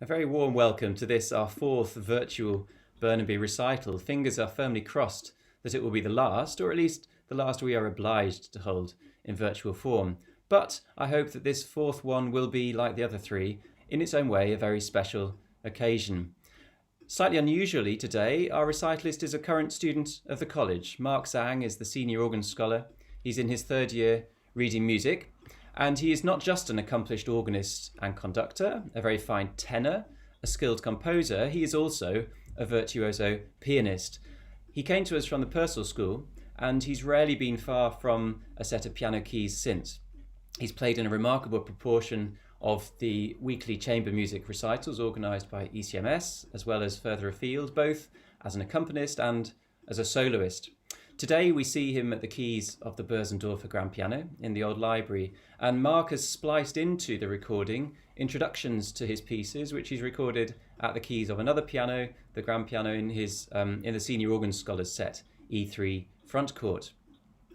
A very warm welcome to this, our fourth virtual Burnaby recital. Fingers are firmly crossed that it will be the last, or at least the last we are obliged to hold in virtual form. But I hope that this fourth one will be, like the other three, in its own way, a very special occasion. Slightly unusually today, our recitalist is a current student of the college. Mark Zang is the senior organ scholar. He's in his third year reading music. And he is not just an accomplished organist and conductor, a very fine tenor, a skilled composer, he is also a virtuoso pianist. He came to us from the Purcell School, and he's rarely been far from a set of piano keys since. He's played in a remarkable proportion of the weekly chamber music recitals organised by ECMS, as well as further afield, both as an accompanist and as a soloist. Today we see him at the keys of the Bösendorfer grand piano in the old library, and Mark has spliced into the recording introductions to his pieces, which he's recorded at the keys of another piano, the grand piano in the senior organ scholars set, E3 front court.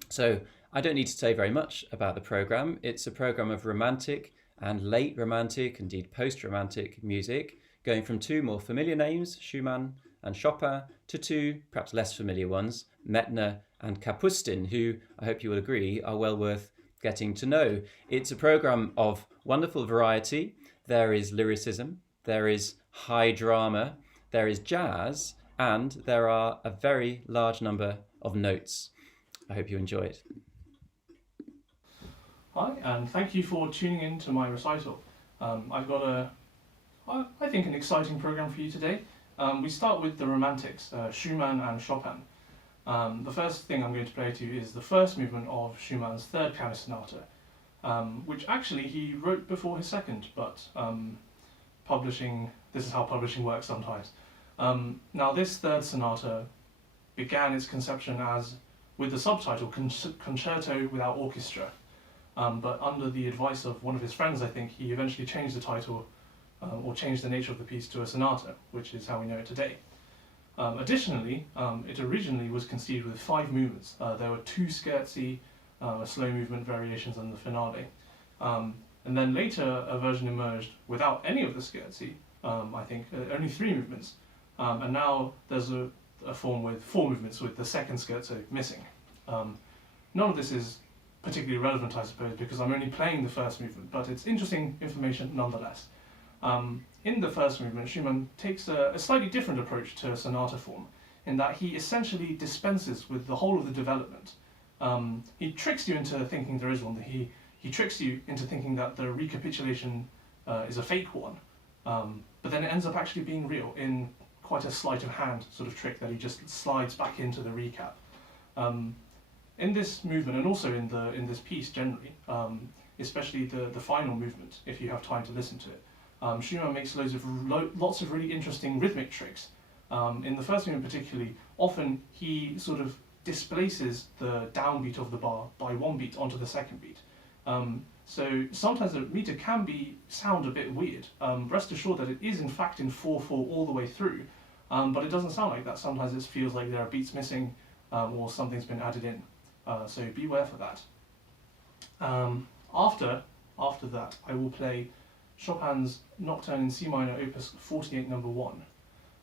So I don't need to say very much about the programme. It's a programme of romantic and late romantic, indeed post-romantic music, going from two more familiar names, Schumann and Chopin, to two perhaps less familiar ones, Medtner and Kapustin, who I hope you will agree are well worth getting to know. It's a programme of wonderful variety. There is lyricism, there is high drama, there is jazz, and there are a very large number of notes. I hope you enjoy it. Hi, and thank you for tuning in to my recital. I've got I think, an exciting programme for you today. We start with the Romantics, Schumann and Chopin. The first thing I'm going to play to you is the first movement of Schumann's third piano sonata, which actually he wrote before his second, but this is how publishing works sometimes. Now this third sonata began its conception as with the subtitle Concerto Without Orchestra, but under the advice of one of his friends, I think, he eventually changed the title or changed the nature of the piece to a sonata, which is how we know it today. Additionally, it originally was conceived with 5 movements. There were 2 scherzi, a slow movement variations, and the finale. And then later a version emerged without any of the scherzi, I think, only 3 movements. And now there's a form with 4 movements with the second scherzo missing. None of this is particularly relevant, I suppose, because I'm only playing the first movement, but it's interesting information nonetheless. In the first movement, Schumann takes a slightly different approach to sonata form, in that he essentially dispenses with the whole of the development. He tricks you into thinking there is one. He tricks you into thinking that the recapitulation is a fake one, but then it ends up actually being real in quite a sleight of hand sort of trick that he just slides back into the recap. In this movement, and also in this piece generally, especially the final movement, if you have time to listen to it, Schumann makes lots of really interesting rhythmic tricks. In the first movement particularly, often he sort of displaces the downbeat of the bar by 1 beat onto the second beat. So sometimes the meter can sound a bit weird. Rest assured that it is in fact in 4/4 all the way through, but it doesn't sound like that. Sometimes it feels like there are beats missing or something's been added in. So beware for that. After that, I will play Chopin's Nocturne in C minor, opus 48, number 1.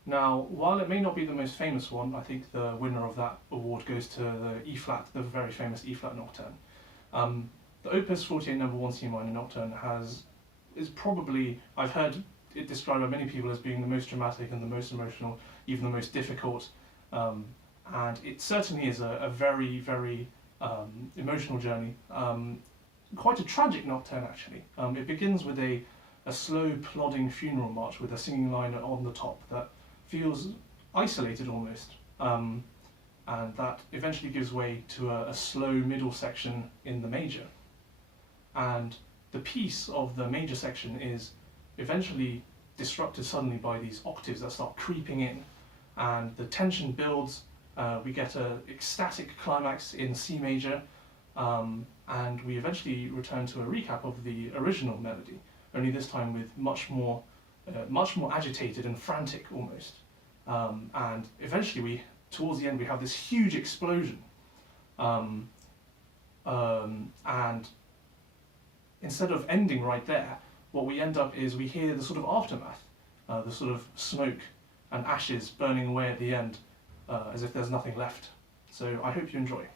Now, while it may not be the most famous one, I think the winner of that award goes to the E-flat, the very famous E-flat Nocturne. The opus 48, number 1 C minor Nocturne is probably, I've heard it described by many people as being the most dramatic and the most emotional, even the most difficult, and it certainly is a very, very emotional journey. Quite a tragic nocturne, actually. It begins with a slow, plodding funeral march with a singing line on the top that feels isolated almost, and that eventually gives way to a slow middle section in the major. And the piece of the major section is eventually disrupted suddenly by these octaves that start creeping in, and the tension builds. We get an ecstatic climax in C major, and we eventually return to a recap of the original melody, only this time with much more agitated and frantic almost. And eventually, towards the end, we have this huge explosion, and instead of ending right there, what we end up is we hear the sort of aftermath. the sort of smoke and ashes burning away at the end, as if there's nothing left. So I hope you enjoy.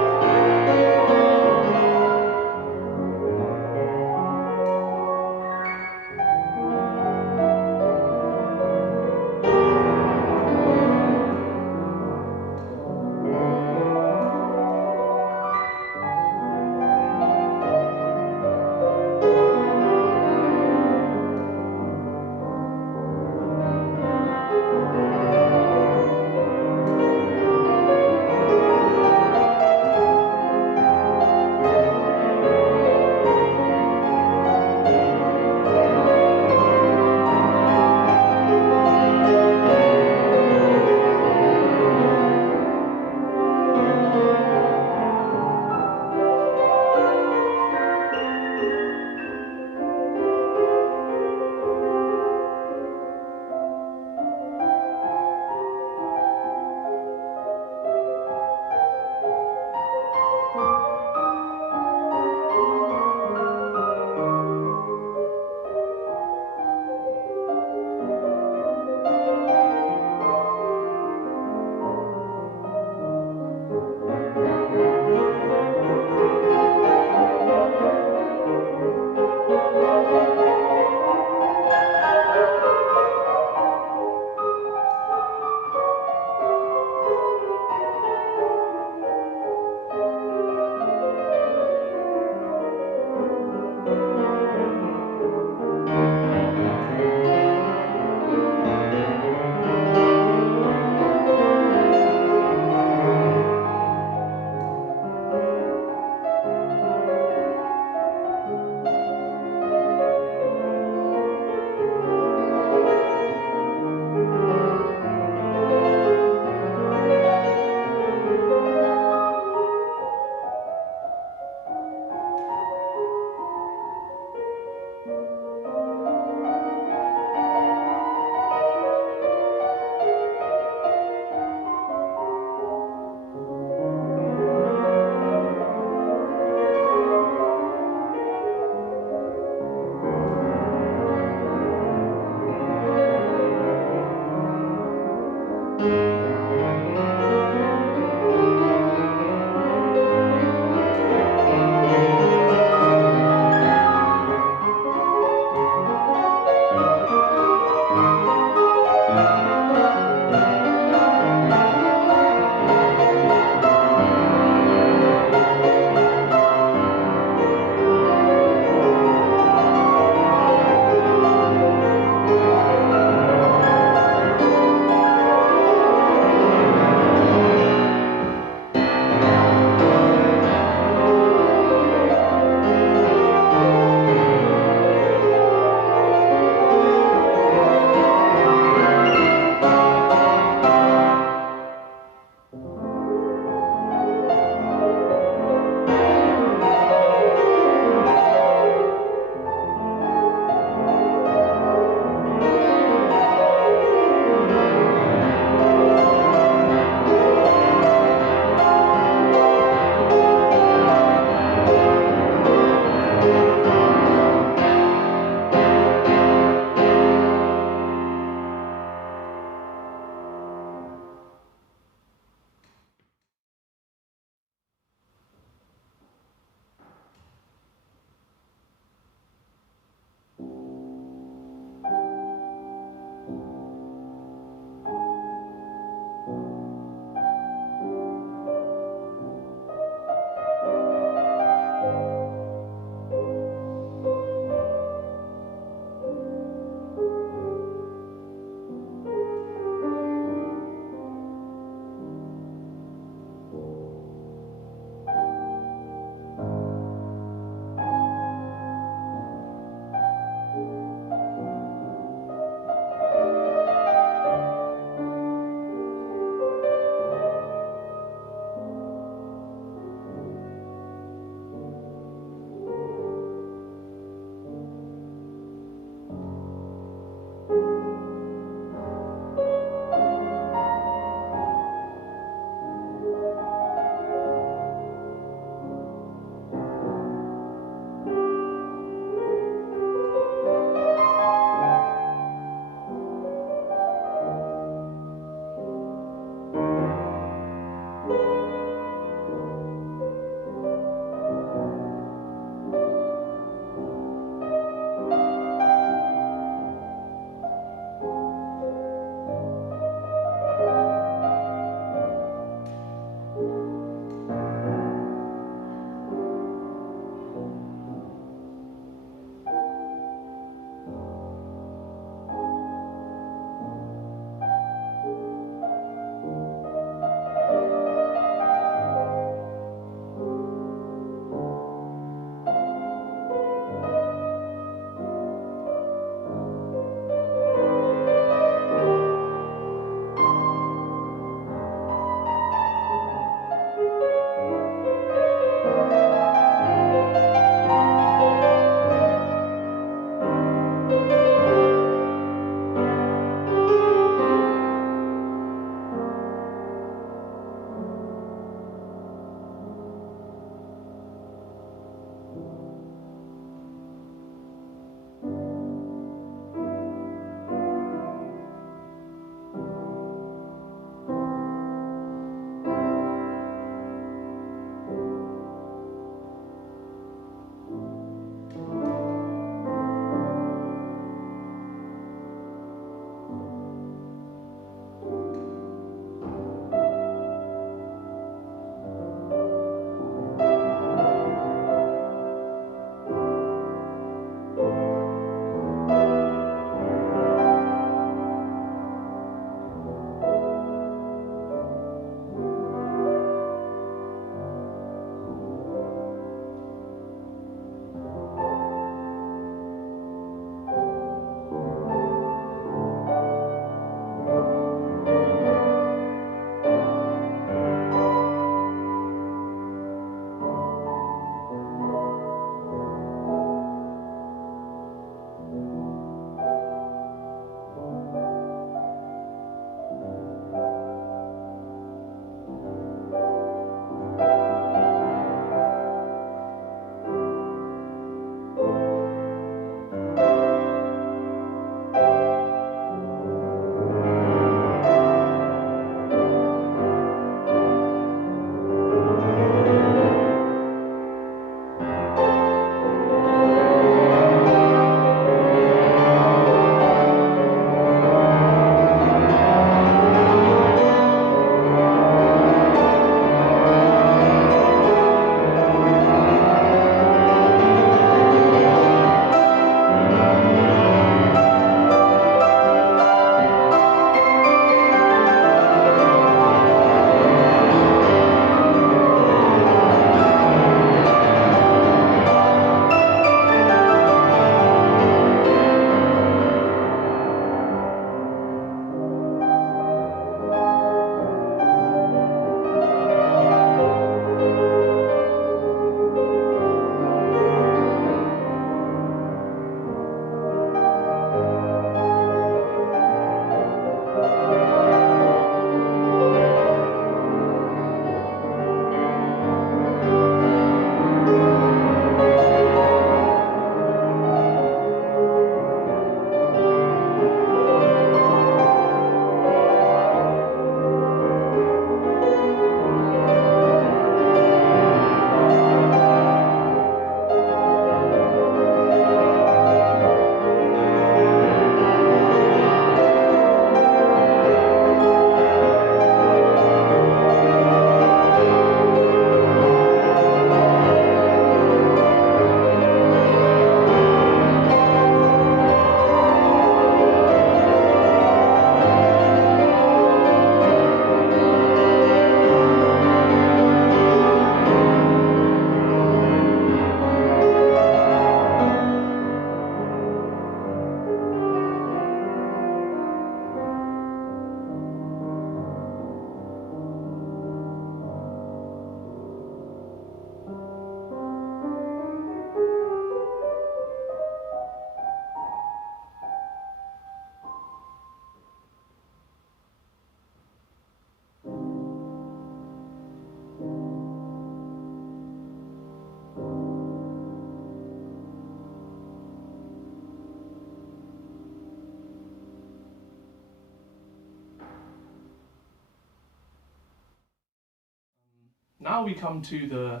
now we come to the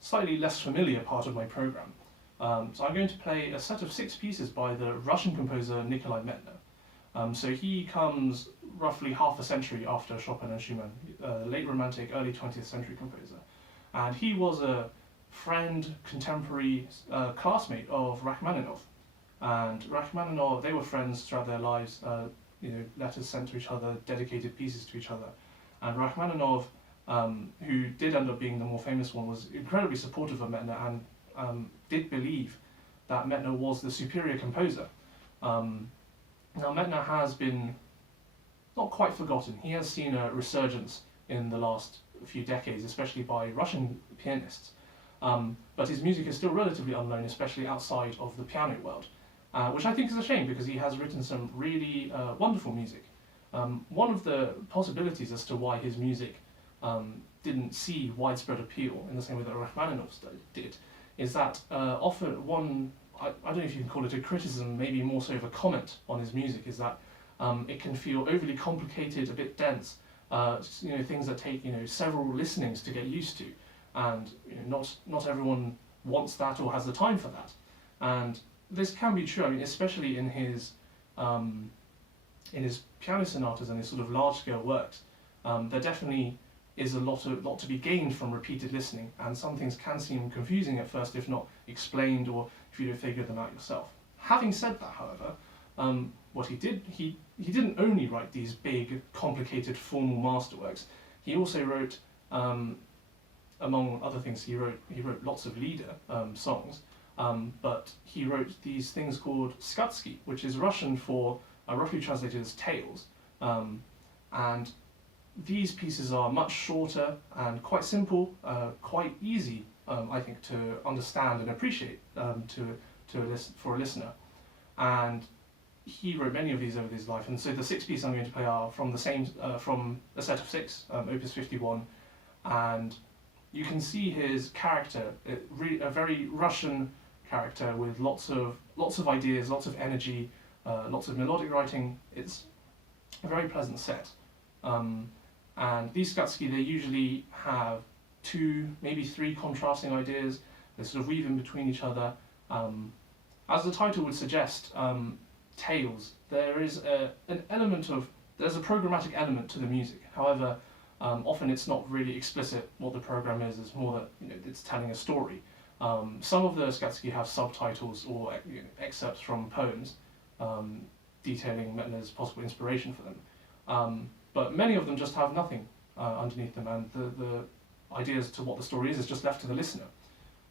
slightly less familiar part of my program. So I'm going to play a set of 6 pieces by the Russian composer Nikolai Medtner. So he comes roughly half a century after Chopin and Schumann, late Romantic, early 20th century composer. And he was a friend, contemporary, classmate of Rachmaninoff. And Rachmaninoff, they were friends throughout their lives, letters sent to each other, dedicated pieces to each other. And Rachmaninoff, who did end up being the more famous one, was incredibly supportive of Medtner and did believe that Medtner was the superior composer. Now Medtner has been not quite forgotten. He has seen a resurgence in the last few decades, especially by Russian pianists. But his music is still relatively unknown, especially outside of the piano world, which I think is a shame because he has written some really wonderful music. One of the possibilities as to why his music didn't see widespread appeal in the same way that Rachmaninoff did is that often I don't know if you can call it a criticism, maybe more so of a comment on his music, is that it can feel overly complicated, a bit dense, things that take several listenings to get used to, and not everyone wants that or has the time for that. And this can be true. I mean, especially in his piano sonatas and his sort of large-scale works, there definitely is a lot to be gained from repeated listening, and some things can seem confusing at first if not explained or if you don't figure them out yourself. Having said that, however, what he did, he didn't only write these big, complicated, formal masterworks. He also wrote, among other things, he wrote lots of lieder songs, but he wrote these things called Skazki, which is Russian for, roughly translated as tales, and these pieces are much shorter and quite simple, quite easy, I think, to understand and appreciate for a listener. And he wrote many of these over his life, and so the 6 pieces I'm going to play are from from a set of 6, Opus 51, and you can see his character, a very Russian character with lots of ideas, lots of energy, lots of melodic writing. It's a very pleasant set. And these Skazki, they usually have 2, maybe 3 contrasting ideas. They sort of weave in between each other. As the title would suggest, tales, there is there's a programmatic element to the music. However, often it's not really explicit what the program is. It's more that it's telling a story. Some of the Skazki have subtitles or excerpts from poems detailing Medtner's possible inspiration for them. But many of them just have nothing underneath them, and the ideas to what the story is just left to the listener.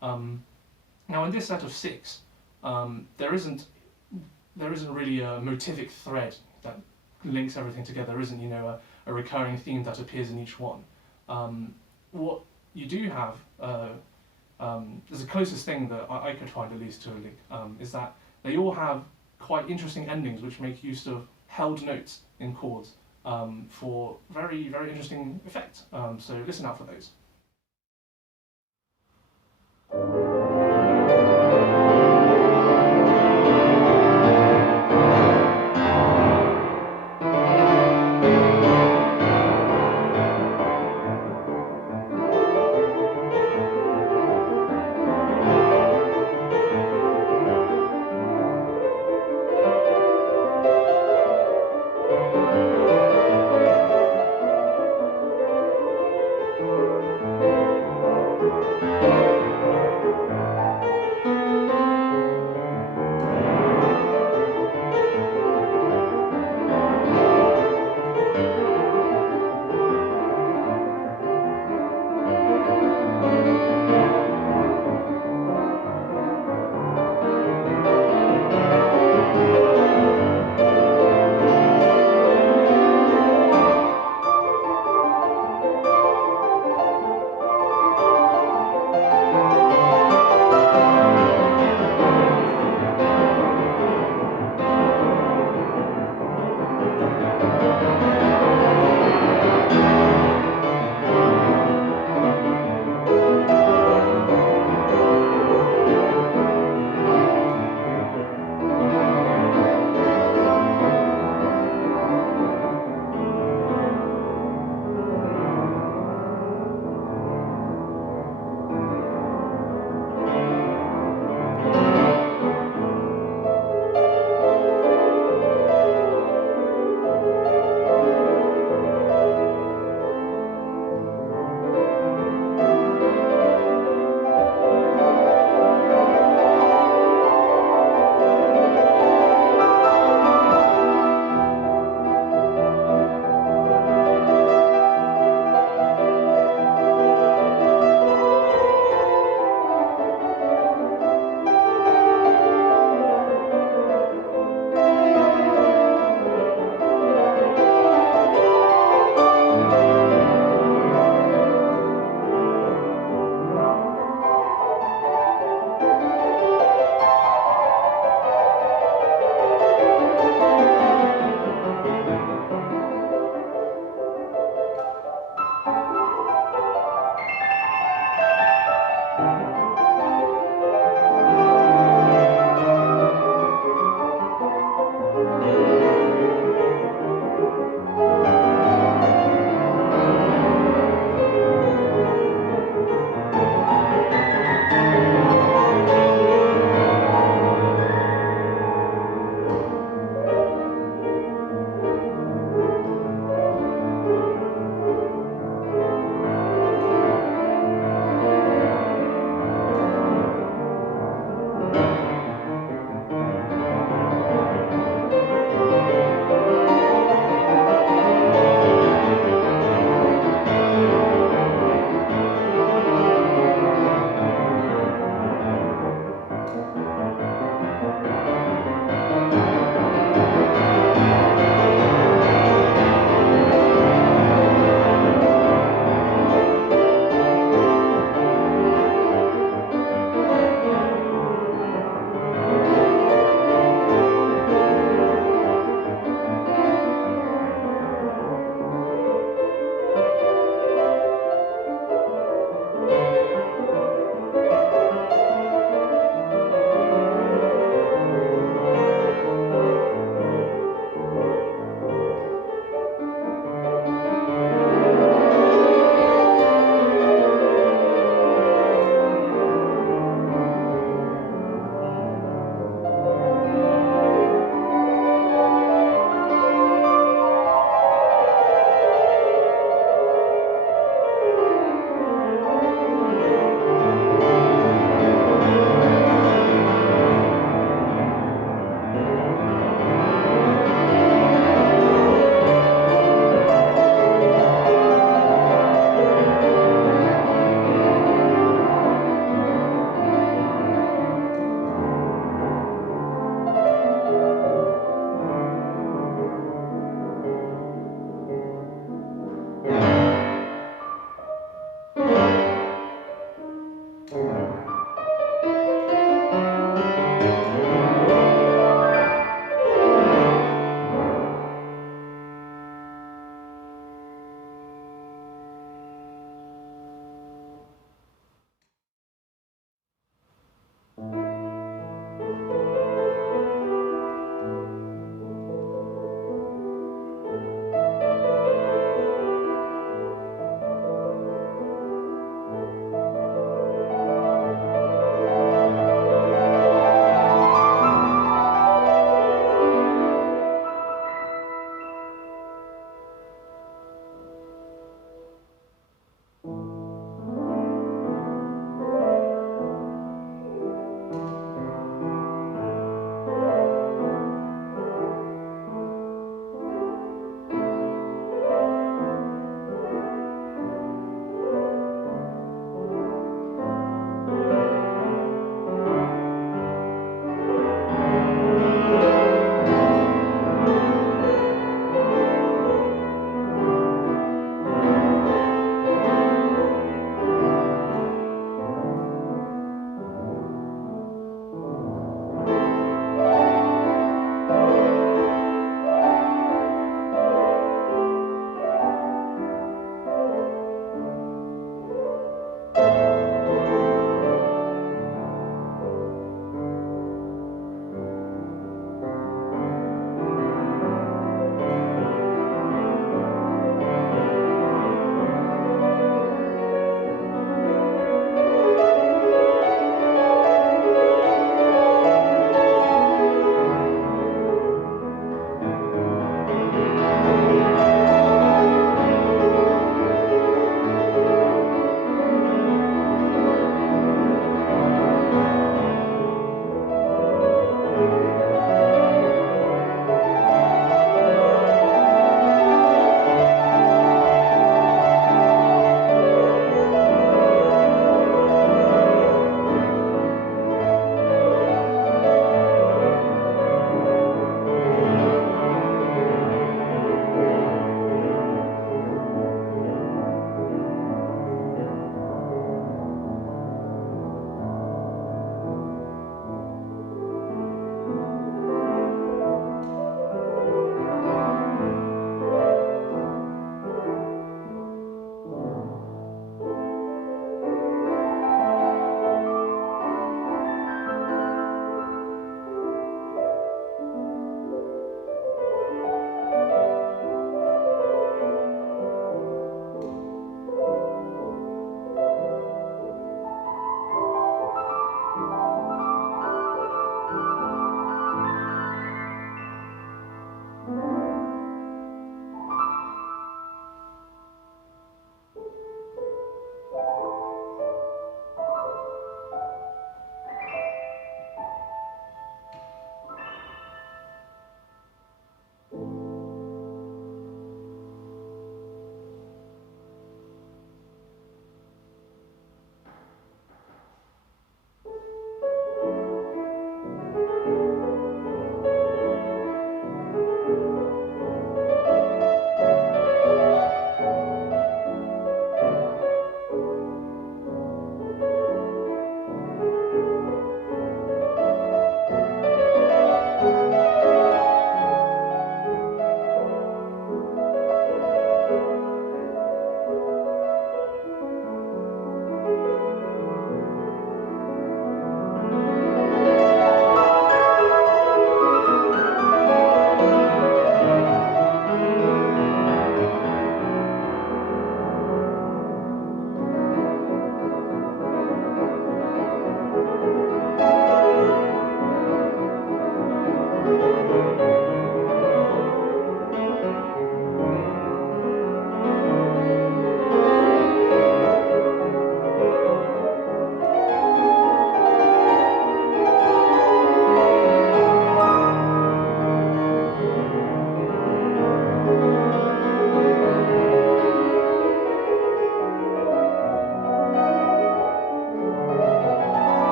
Now, in this set of 6, there isn't really a motivic thread that links everything together. There isn't a recurring theme that appears in each one. What you do have, there's the closest thing that I could find at least to a link, is that they all have quite interesting endings which make use of held notes in chords for very, very interesting effect. So listen out for those.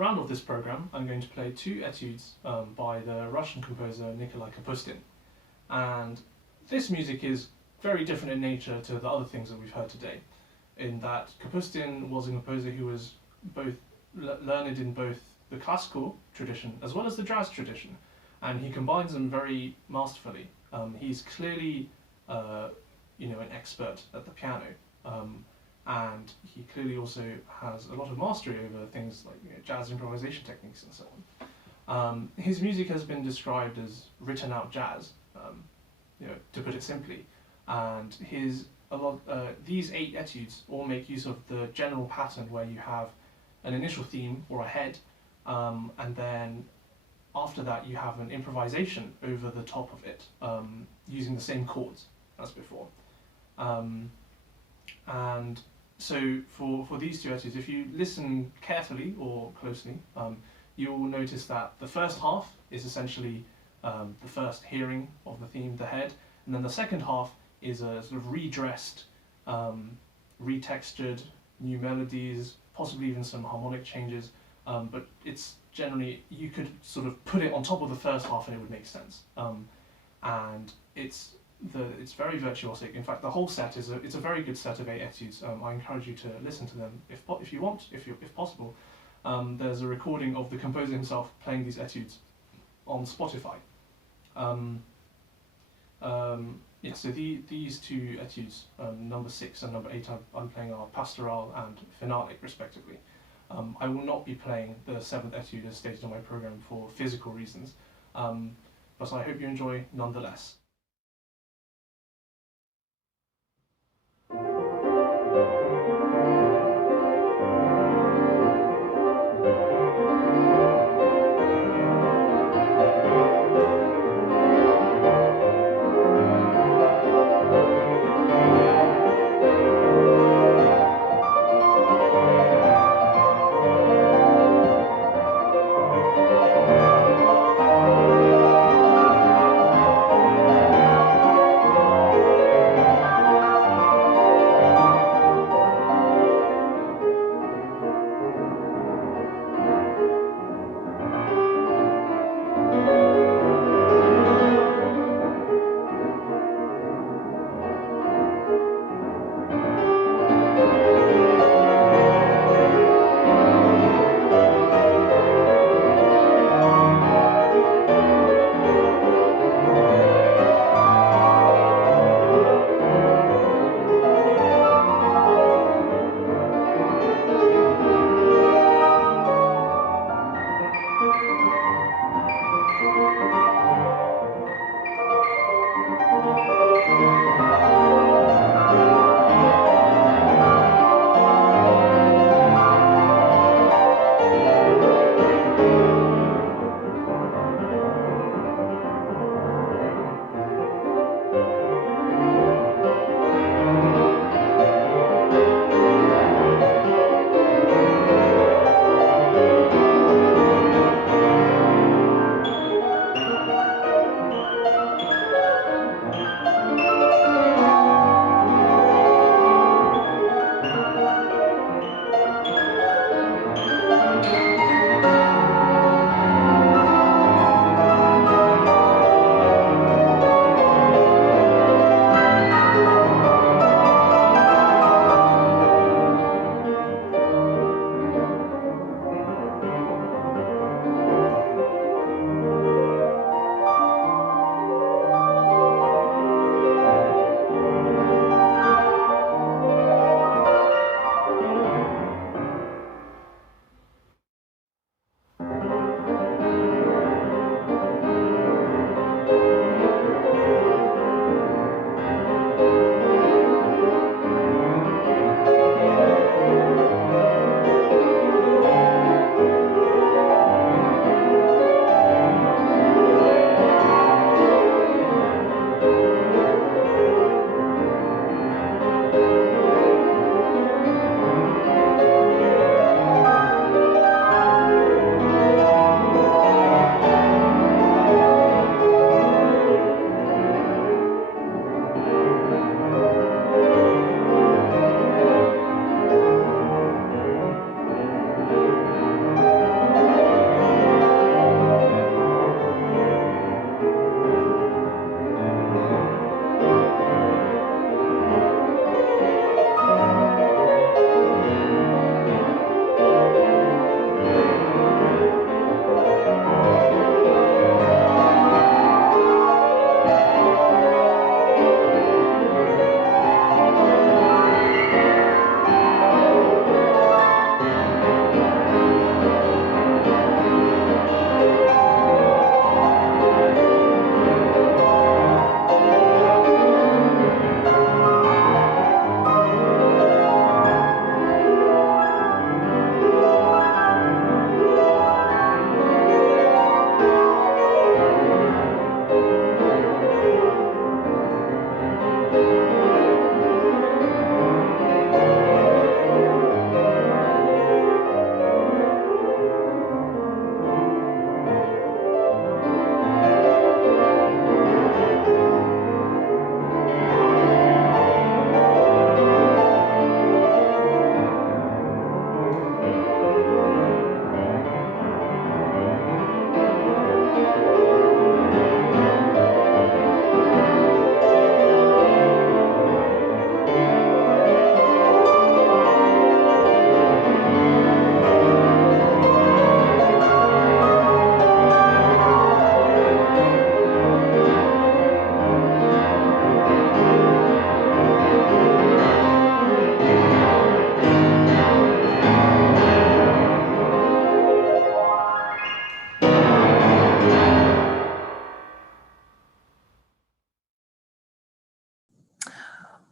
to round off this program, I'm going to play two etudes by the Russian composer Nikolai Kapustin. And this music is very different in nature to the other things that we've heard today, in that Kapustin was a composer who was both learned in both the classical tradition as well as the jazz tradition, and he combines them very masterfully. He's clearly an expert at the piano, and he clearly also has a lot of mastery over things like jazz improvisation techniques and so on. His music has been described as written out jazz, to put it simply, and these 8 etudes all make use of the general pattern where you have an initial theme or a head, and then after that you have an improvisation over the top of it, using the same chords as before. And so for these two etudes, if you listen carefully or closely, you will notice that the first half is essentially the first hearing of the theme, the head, and then the second half is a sort of redressed, retextured, new melodies, possibly even some harmonic changes, but it's generally, you could sort of put it on top of the first half and it would make sense. And it's very virtuosic. In fact, the whole set it's a very good set of 8 etudes. I encourage you to listen to them if you want, if possible. There's a recording of the composer himself playing these etudes on Spotify. So these two etudes, number 6 and number 8, I'm playing are Pastoral and Finale, respectively. I will not be playing the 7th etude as stated on my program for physical reasons, but I hope you enjoy nonetheless.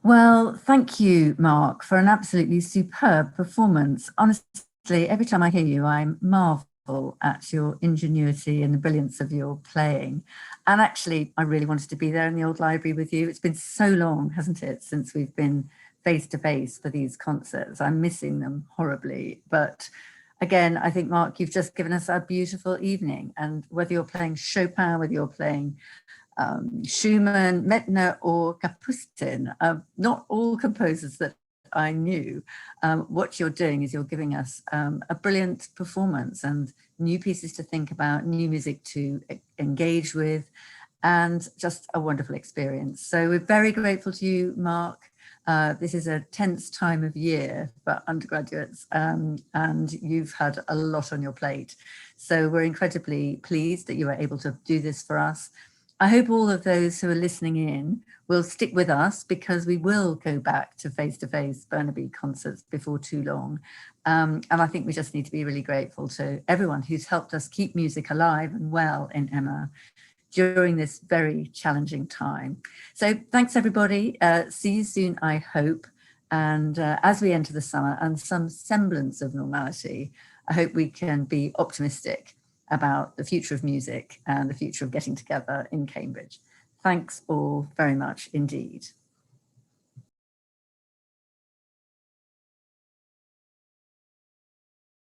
Well, thank you, Mark, for an absolutely superb performance. Honestly, every time I hear you, I marvel at your ingenuity and the brilliance of your playing. And actually, I really wanted to be there in the old library with you. It's been so long, hasn't it, since we've been face to face for these concerts. I'm missing them horribly. But again, I think, Mark, you've just given us a beautiful evening. And whether you're playing Chopin, whether you're playing Schumann, Medtner, or Kapustin, not all composers that I knew. What you're doing is you're giving us a brilliant performance and new pieces to think about, new music to engage with, and just a wonderful experience. So we're very grateful to you, Mark. This is a tense time of year for undergraduates, and you've had a lot on your plate. So we're incredibly pleased that you were able to do this for us. I hope all of those who are listening in will stick with us, because we will go back to face-to-face Burnaby concerts before too long. And I think we just need to be really grateful to everyone who's helped us keep music alive and well in Emma during this very challenging time. So thanks, everybody. See you soon, I hope. And as we enter the summer and some semblance of normality, I hope we can be optimistic about the future of music and the future of getting together in Cambridge. Thanks all very much indeed.